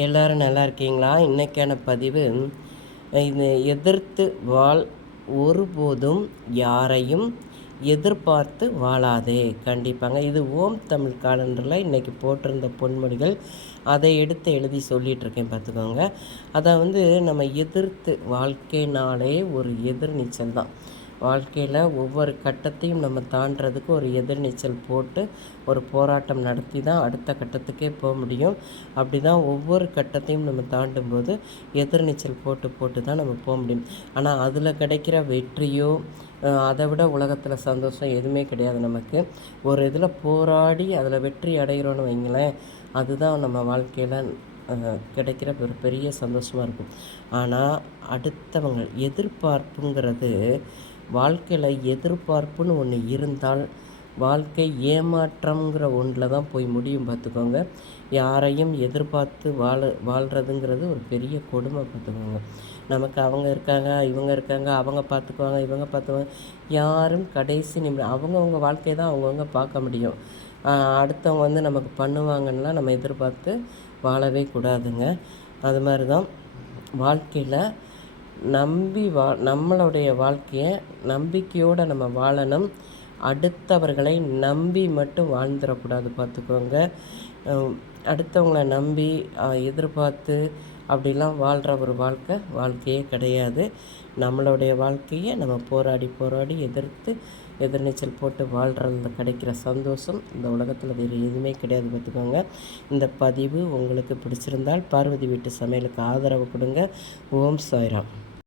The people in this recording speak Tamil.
எல்லோரும் நல்லா இருக்கீங்களா? இன்றைக்கான பதிவு, இது எதிர்த்து வாழ் ஒருபோதும் யாரையும் எதிர்பார்த்து வாழாதே. கண்டிப்பாங்க. இது ஓம் தமிழ் காலண்டரில் இன்றைக்கி போட்டிருந்த பொன்மொழிகள். அதை எடுத்து எழுதி சொல்லிகிட்ருக்கேன், பார்த்துக்கோங்க. அதை நம்ம எதிர்த்து, வாழ்க்கைனாலே ஒரு எதிர்நீச்சல் தான். வாழ்க்கையில் ஒவ்வொரு கட்டத்தையும் நம்ம தாண்டுறதுக்கு ஒரு எதிர்நீச்சல் போட்டு ஒரு போராட்டம் நடத்தி தான் அடுத்த கட்டத்துக்கே போக முடியும். அப்படி தான் ஒவ்வொரு கட்டத்தையும் நம்ம தாண்டும்போது எதிர்நீச்சல் போட்டு போட்டு தான் நம்ம போக முடியும். ஆனால் அதில் கிடைக்கிற வெற்றியோ அதை விட உலகத்தில் சந்தோஷம் எதுவுமே கிடையாது நமக்கு. ஒரு இதில் போராடி அதில் வெற்றி அடைகிறோன்னு வைங்களேன், அதுதான் நம்ம வாழ்க்கையில் கிடைக்கிற ஒரு பெரிய சந்தோஷமாக இருக்கும். ஆனால் அடுத்தவங்க எதிர்பார்ப்புங்கிறது, வாழ்க்கையில் எதிர்பார்ப்புன்னு ஒன்று இருந்தால் வாழ்க்கை ஏமாற்றம்ங்கிற ஒன்றில் தான் போய் முடியும், பார்த்துக்கோங்க. யாரையும் எதிர்பார்த்து வாழ்கிறதுங்கிறது ஒரு பெரிய கொடுமை, பார்த்துக்கோங்க. நமக்கு அவங்க இருக்காங்க, இவங்க இருக்காங்க, அவங்க பார்த்துக்குவாங்க, இவங்க பார்த்துக்குவாங்க. யாரும் கடைசி நிமிடம் அவங்கவுங்க வாழ்க்கையை தான் அவங்கவுங்க பார்க்க முடியும். அடுத்தவங்க நமக்கு பண்ணுவாங்கன்னெலாம் நம்ம எதிர்பார்த்து வாழவே கூடாதுங்க. அது மாதிரி தான் வாழ்க்கையில் நம்மளுடைய வாழ்க்கையை நம்பிக்கையோடு நம்ம வாழணும். அடுத்தவர்களை நம்பி மட்டும் வாழ்ந்துடக்கூடாது, பார்த்துக்கோங்க. அடுத்தவங்களை நம்பி எதிர்பார்த்து அப்படிலாம் வாழ்கிற ஒரு வாழ்க்கையே கிடையாது. நம்மளுடைய வாழ்க்கையை நம்ம போராடி எதிர்த்து எதிர்நீச்சல் போட்டு வாழ்கிறதுல கிடைக்கிற சந்தோஷம் இந்த உலகத்தில் வேறு எதுவுமே கிடையாது, பார்த்துக்கோங்க. இந்த பதிவு உங்களுக்கு பிடிச்சிருந்தால் பார்வதி வீட்டு சமையலுக்கு ஆதரவு கொடுங்க. ஓம் சாய்ராம்.